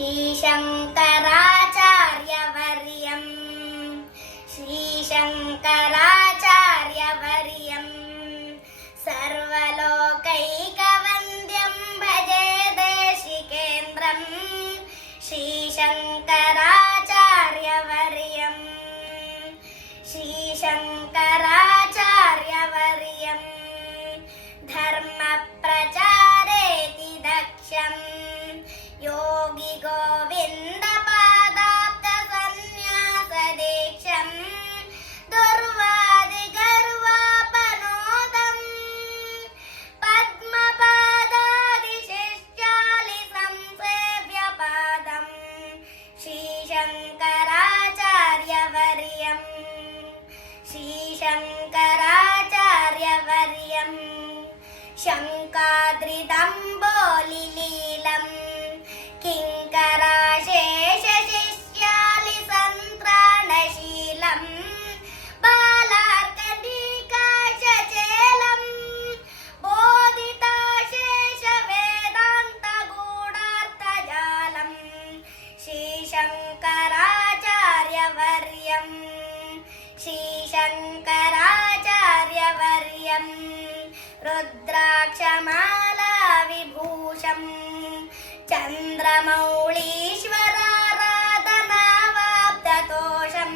श्रीशङ्कराचार्यवर्यं श्रीशङ्कराचार्यवर्यं सर्वलोकैकवन्द्यं भजे देशिकेन्द्रं श्रीशङ्कराचार्यवर्यं श्रीशङ्कराचार्यवर्यं धर्मप्रचारेति दक्षं योगी गोविन्दपादाब्दसन्न्यासदीक्षं दुर्वादिगर्वापनोदं पद्मपादादिशिष्यालिसंसेव्यपादं श्रीशङ्कराचार्यवर्यं श्रीशङ्कराचार्यवर्यं शङ्काद्रिदम्बोलिलीलं किङ्कराशेषशिष्यालिसन्त्राणशीलं बालार्कनीकाशचेलं बोधिताशेषवेदान्तगूढार्थजालं श्रीशङ्कराचार्यवर्यं श्रीशङ्कराचार्यवर्यं रुद्राक्षमाला विभूषं चन्द्रमौळीश्वराराधनावाप्ततोषं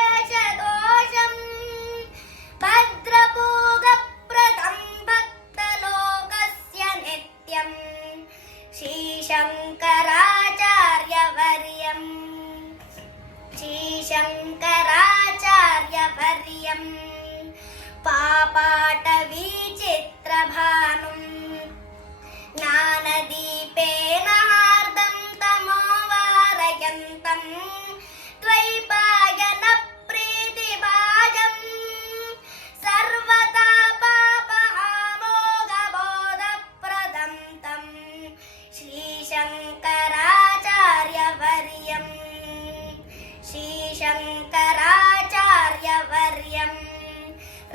विद्राविताशेषदोषं भद्रपूगप्रदं भक्तलोकस्य नित्यं श्रीशङ्कराचार्यवर्यं श्रीशङ्कराचार्यवर्यं पापाटवीचित्रभानुं ज्ञानदीपेन हार्दं तमोवारयन्तं द्वैपायनप्रीतिभाजं सर्वतापापहामोघबोधप्रदं तं श्रीशङ्कराचार्यवर्यं श्रीशङ्कराचार्यवर्यं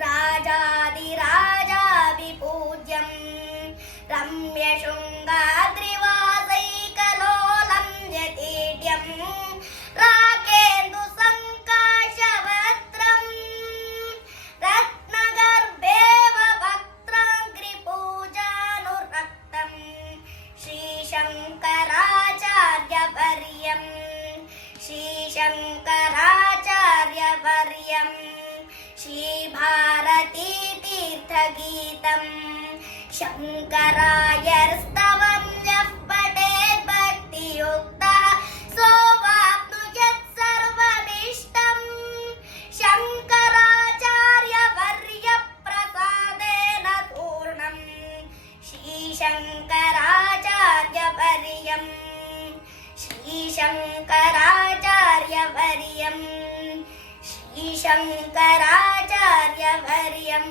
राजाधिराजाविपूज्यं रम्यशृङ्गाद्रिवासैकलोलं यतीड्यं राकेन्दुसङ्काशवक्त्रं रत्नगर्भेव वक्त्राङ्घ्रिपूजानुरक्तं श्रीशङ्कराचार्यवर्यं श्रीशङ्कराचार्यवर्यं श्रीभारतीतीर्थगीतं शङ्करायर्स्तवं यः पठेत् भक्तियुक्तः सोऽवाप्नुयात् सर्वमिष्टं शङ्कराचार्यवर्यप्रसादेन पूर्णं श्रीशङ्कराचार्यवर्यं श्रीशङ्कराचार्यवर्यं श्रीशङ्कराचार्यवर्यं